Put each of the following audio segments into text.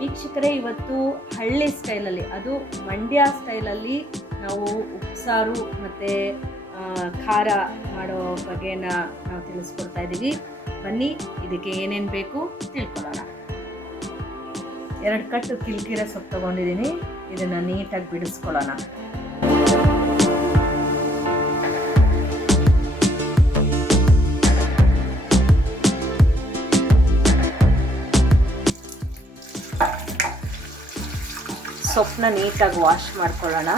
ವೀಕ್ಷಕರೇ, ಇವತ್ತು ಹಳ್ಳಿ ಸ್ಟೈಲಲ್ಲಿ, ಅದು ಮಂಡ್ಯ ಸ್ಟೈಲಲ್ಲಿ ನಾವು ಉಪ್ಸಾರು ಮತ್ತು ಖಾರ ಮಾಡೋ ಬಗೆನ ನಾವು ತಿಳಿಸ್ಕೊಡ್ತಾ ಇದ್ದೀವಿ. ಬನ್ನಿ, ಇದಕ್ಕೆ ಏನೇನು ಬೇಕು ತಿಳ್ಕೊಳ್ಳೋಣ. ಎರಡು ಕಟ್ಟು ಕಿಲ್ಕಿರ ಸೊಪ್ಪು ತೊಗೊಂಡಿದ್ದೀನಿ. ಇದನ್ನು ನೀಟಾಗಿ ಬಿಡಿಸ್ಕೊಳ್ಳೋಣ. ಸೊಪ್ಪನ್ನ ನೀಟಾಗಿ ವಾಶ್ ಮಾಡ್ಕೊಳ್ಳೋಣ.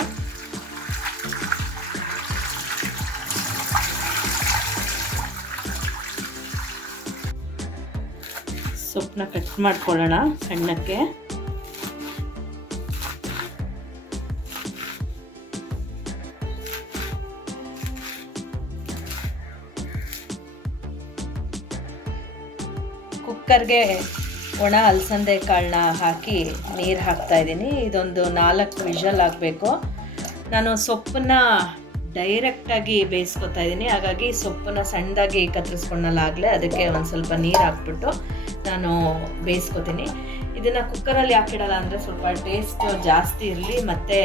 ಸೊಪ್ಪನ್ನ ಕಟ್ ಮಾಡ್ಕೊಳ್ಳೋಣ ಸಣ್ಣಕ್ಕೆ. ಕುಕ್ಕರ್ಗೆ ಒಣ ಅಲಸಂದೆ ಕಾಳನ್ನ ಹಾಕಿ ನೀರು ಹಾಕ್ತಾ ಇದ್ದೀನಿ. ಇದೊಂದು ನಾಲ್ಕು ವಿಷಲ್ ಆಗಬೇಕು. ನಾನು ಸೊಪ್ಪನ್ನ ಡೈರೆಕ್ಟಾಗಿ ಬೇಯಿಸ್ಕೊತಾ ಇದ್ದೀನಿ. ಹಾಗಾಗಿ ಸೊಪ್ಪನ್ನ ಸಣ್ಣದಾಗಿ ಕತ್ತರಿಸ್ಕೊಂಡಲ್ಲಾಗಲೇ ಅದಕ್ಕೆ ಒಂದು ಸ್ವಲ್ಪ ನೀರು ಹಾಕ್ಬಿಟ್ಟು ನಾನು ಬೇಯಿಸ್ಕೊತೀನಿ. ಇದನ್ನು ಕುಕ್ಕರಲ್ಲಿ ಹಾಕಿಡಲ್ಲ ಅಂದರೆ ಸ್ವಲ್ಪ ಟೇಸ್ಟ್ ಜಾಸ್ತಿ ಇರಲಿ, ಮತ್ತು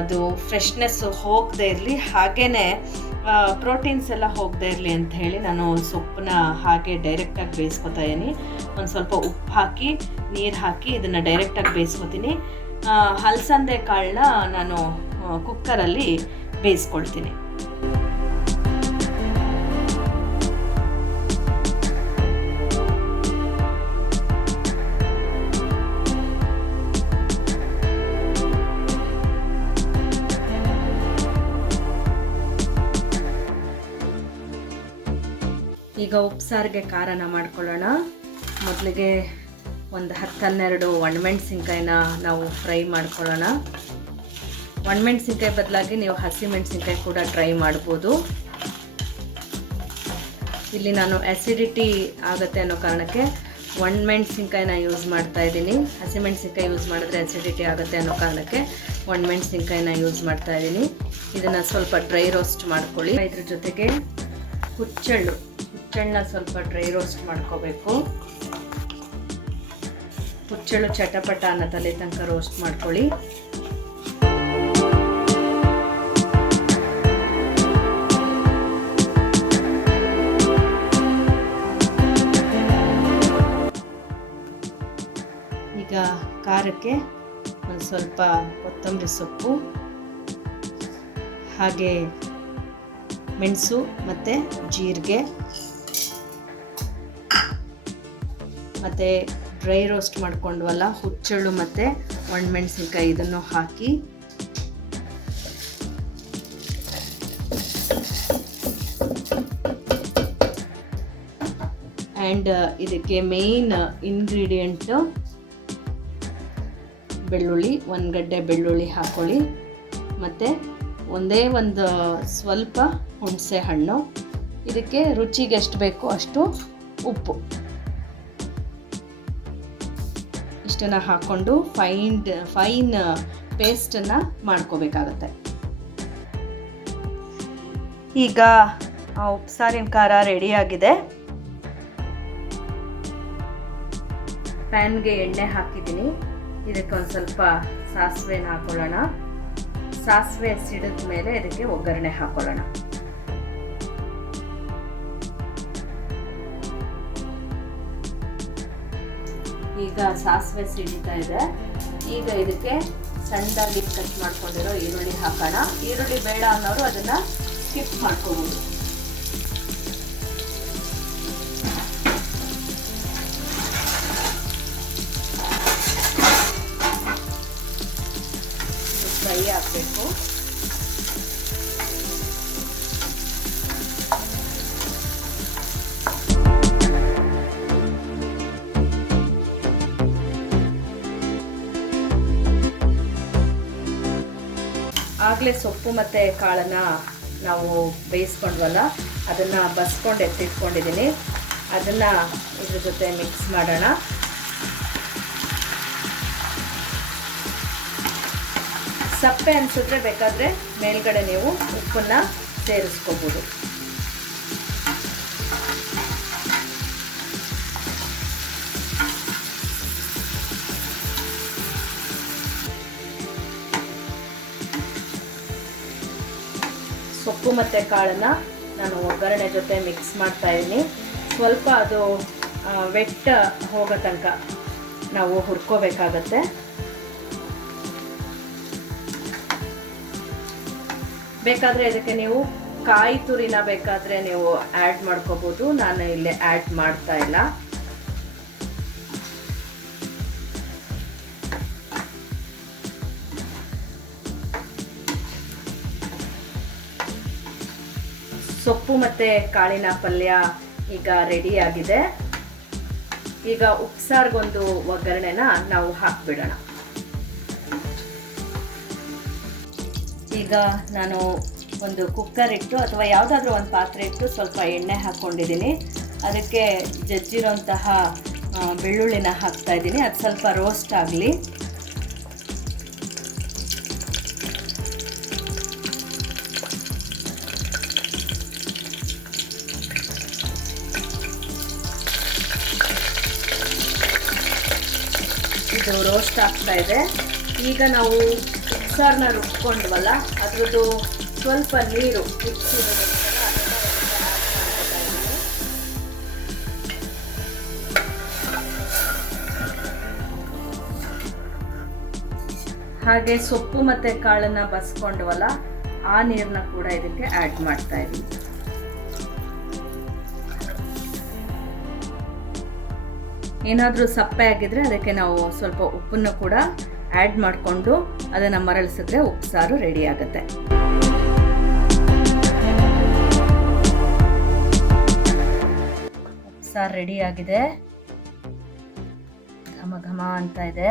ಅದು ಫ್ರೆಶ್ನೆಸ್ ಹೋಗದೆ ಇರಲಿ. ಹಾಗೇ ಪ್ರೋಟೀನ್ಸ್ ಎಲ್ಲ ಹೋಗದೆ ಇರಲಿ ಅಂತ ಹೇಳಿ ನಾನು ಸೊಪ್ಪನ್ನ ಹಾಗೆ ಡೈರೆಕ್ಟಾಗಿ ಬೇಯಿಸ್ಕೊತಾ ಇದ್ದೀನಿ. ಒಂದು ಸ್ವಲ್ಪ ಉಪ್ಪು ಹಾಕಿ, ನೀರು ಹಾಕಿ ಇದನ್ನು ಡೈರೆಕ್ಟಾಗಿ ಬೇಯಿಸ್ಕೊತೀನಿ. ಹಲಸಂದೆ ಕಾಳನ್ನ ನಾನು ಕುಕ್ಕರಲ್ಲಿ ಬೇಯಿಸ್ಕೊಳ್ತೀನಿ. ಈಗ ಉಪ್ಸಾರಿಗೆ ಖಾರನ ಮಾಡ್ಕೊಳ್ಳೋಣ. ಮೊದಲಿಗೆ ಒಂದು ಹತ್ತು ಹನ್ನೆರಡು ಒಣಮೆಣ್ಸಿನ್ಕಾಯಿನ ನಾವು ಫ್ರೈ ಮಾಡ್ಕೊಳ್ಳೋಣ. ಒಣಮೆಣ್ಸಿನ್ಕಾಯಿ ಬದಲಾಗಿ ನೀವು ಹಸಿಮೆಣ್ಸಿನ್ಕಾಯಿ ಕೂಡ ಟ್ರೈ ಮಾಡ್ಬೋದು. ಇಲ್ಲಿ ನಾನು ಆ್ಯಸಿಡಿಟಿ ಆಗುತ್ತೆ ಅನ್ನೋ ಕಾರಣಕ್ಕೆ ಒಣಮೆಣ್ಸಿನ್ಕಾಯಿನ ಯೂಸ್ ಮಾಡ್ತಾ ಇದ್ದೀನಿ. ಹಸಿಮೆಣ್ಸಿನ್ಕಾಯಿ ಯೂಸ್ ಮಾಡಿದ್ರೆ ಆ್ಯಸಿಡಿಟಿ ಆಗುತ್ತೆ ಅನ್ನೋ ಕಾರಣಕ್ಕೆ ಒಣಮೆಣ್ಸಿನ್ಕಾಯಿನ ಯೂಸ್ ಮಾಡ್ತಾ ಇದ್ದೀನಿ. ಇದನ್ನು ಸ್ವಲ್ಪ ಡ್ರೈ ರೋಸ್ಟ್ ಮಾಡ್ಕೊಳ್ಳಿ. ಇದ್ರ ಜೊತೆಗೆ ಹುಚ್ಚೆಳ್ಳು ಹುಚ್ಚೆಳ್ಳನ್ನ ಸ್ವಲ್ಪ ಡ್ರೈ ರೋಸ್ಟ್ ಮಾಡ್ಕೋಬೇಕು. ಹುಚ್ಚೆಳು ಚಟಪಟ ಅನ್ನ ತಲೆ ತನಕ ರೋಸ್ಟ್ ಮಾಡ್ಕೊಳ್ಳಿ. ಈಗ ಖಾರಕ್ಕೆ ಒಂದು ಸ್ವಲ್ಪ ಕೊತ್ತಂಬರಿ ಸೊಪ್ಪು, ಹಾಗೆ ಮೆಣಸು ಮತ್ತು ಜೀರಿಗೆ. ಮತ್ತು ಡ್ರೈ ರೋಸ್ಟ್ ಮಾಡ್ಕೊಂಡ್ವಲ್ಲ ಹುಚ್ಚೆಳ್ಳು ಮತ್ತು ಒಣಮೆಣಸಿನ್ಕಾಯಿ ಇದನ್ನು ಹಾಕಿ. ಆ್ಯಂಡ್ ಇದಕ್ಕೆ ಮೇಯ್ನ್ ಇಂಗ್ರೀಡಿಯೆಂಟು ಬೆಳ್ಳುಳ್ಳಿ, ಒಂದು ಗಡ್ಡೆ ಬೆಳ್ಳುಳ್ಳಿ ಹಾಕ್ಕೊಳ್ಳಿ ಮತ್ತು ಒಂದೇ ಒಂದು ಸ್ವಲ್ಪ ಹುಣಸೆ ಹಣ್ಣು. ಇದಕ್ಕೆ ರುಚಿಗೆ ಎಷ್ಟು ಬೇಕೋ ಅಷ್ಟು ಉಪ್ಪು. ಇಷ್ಟನ್ನು ಹಾಕ್ಕೊಂಡು ಫೈನ್ ಫೈನ್ ಪೇಸ್ಟನ್ನು ಮಾಡ್ಕೋಬೇಕಾಗತ್ತೆ. ಈಗ ಉಪ್ಸಾರಿನ ಖಾರ ರೆಡಿಯಾಗಿದೆ ಪ್ಯಾನ್ಗೆ ಎಣ್ಣೆ ಹಾಕಿದ್ದೀನಿ. ಇದಕ್ಕೆ ಒಂದು ಸ್ವಲ್ಪ ಸಾಸಿವೆನ ಹಾಕೊಳ್ಳೋಣ. ಸಾಸಿವೆ ಸಿಡಿದ ಮೇಲೆ ಇದಕ್ಕೆ ಒಗ್ಗರಣೆ ಹಾಕೊಳ್ಳೋಣ. ಈಗ ಸಾಸಿವೆ ಸಿಡಿತಾ ಇದೆ. ಈಗ ಇದಕ್ಕೆ ಸಣ್ಣದಾಗಿ ಕಟ್ ಮಾಡ್ಕೊಂಡಿರೋ ಈರುಳ್ಳಿ ಹಾಕೋಣ. ಈರುಳ್ಳಿ ಬೇಡ ಅನ್ನೋರು ಅದನ್ನು ಸ್ಕಿಪ್ ಮಾಡ್ಕೋಬಹುದು. ಆಗಲೇ ಸೊಪ್ಪು ಮತ್ತು ಕಾಳನ್ನು ನಾವು ಬೇಯಿಸ್ಕೊಂಡ್ವಲ್ಲ, ಅದನ್ನು ಬಸ್ಕೊಂಡು ಎತ್ತಿಟ್ಕೊಂಡಿದ್ದೀನಿ ಅದನ್ನು ಇದ್ರ ಜೊತೆ ಮಿಕ್ಸ್ ಮಾಡೋಣ. ಸಪ್ಪೆ ಅನಿಸಿದ್ರೆ ಬೇಕಾದರೆ ಮೇಲ್ಗಡೆ ನೀವು ಉಪ್ಪನ್ನು ಸೇರಿಸ್ಕೋಬೋದು. ಸೊಪ್ಪು ಮತ್ತು ಕಾಳನ್ನು ನಾನು ಒಗ್ಗರಣೆ ಜೊತೆ ಮಿಕ್ಸ್ ಮಾಡ್ತಾ ಇದ್ದೀನಿ. ಸ್ವಲ್ಪ ಅದು ವೆಟ್ಟ ಹೋಗೋ ತನಕ ನಾವು ಹುರ್ಕೋಬೇಕಾಗತ್ತೆ. ಬೇಕಾದರೆ ಇದಕ್ಕೆ ನೀವು ಕಾಯಿ ತುರಿನ ಬೇಕಾದರೆ ನೀವು ಆ್ಯಡ್ ಮಾಡ್ಕೋಬೋದು. ನಾನು ಇಲ್ಲೇ ಆ್ಯಡ್ ಮಾಡ್ತಾ ಇಲ್ಲ. ಸೊಪ್ಪು ಮತ್ತು ಕಾಳಿನ ಪಲ್ಯ ಈಗ ರೆಡಿ ಆಗಿದೆ. ಈಗ ಉಪ್ಸಾರ್ಗೊಂದು ಒಗ್ಗರಣೆನ ನಾವು ಹಾಕ್ಬಿಡೋಣ. ಈಗ ನಾನು ಒಂದು ಕುಕ್ಕರ್ ಇಟ್ಟು ಅಥವಾ ಯಾವುದಾದ್ರೂ ಒಂದು ಪಾತ್ರೆ ಇಟ್ಟು ಸ್ವಲ್ಪ ಎಣ್ಣೆ ಹಾಕ್ಕೊಂಡಿದ್ದೀನಿ. ಅದಕ್ಕೆ ಜಜ್ಜಿರೋಂತಹ ಬೆಳ್ಳುಳ್ಳಿನ ಹಾಕ್ತಾ ಇದ್ದೀನಿ. ಅದು ಸ್ವಲ್ಪ ರೋಸ್ಟ್ ಆಗಲಿ. ಇದು ರೋಸ್ಟ್ ಆಗ್ತಾ ಇದೆ ಈಗ ನಾವು ಮಿಕ್ಸರ್ನ ರುಬ್ಕೊಂಡ್ವಲ್ಲ, ಅದ್ರದ್ದು ಸ್ವಲ್ಪ ನೀರು. ಹಾಗೆ ಸೊಪ್ಪು ಮತ್ತು ಕಾಳನ್ನ ಬಸ್ಕೊಂಡ್ವಲ್ಲ, ಆ ನೀರನ್ನ ಕೂಡ ಇದಕ್ಕೆ ಆ್ಯಡ್ ಮಾಡ್ತಾ ಇದ್ದೀನಿ ಏನಾದರೂ ಸಪ್ಪೆ ಆಗಿದ್ರೆ ಅದಕ್ಕೆ ನಾವು ಸ್ವಲ್ಪ ಉಪ್ಪನ್ನು ಕೂಡ ಆ್ಯಡ್ ಮಾಡಿಕೊಂಡು ಅದನ್ನು ಮರಳಿಸಿದ್ರೆ ಉಪ್ಸಾರು ರೆಡಿ ಆಗುತ್ತೆ. ಸಾರು ರೆಡಿ ಆಗಿದೆ. ಘಮ ಘಮ ಅಂತ ಇದೆ.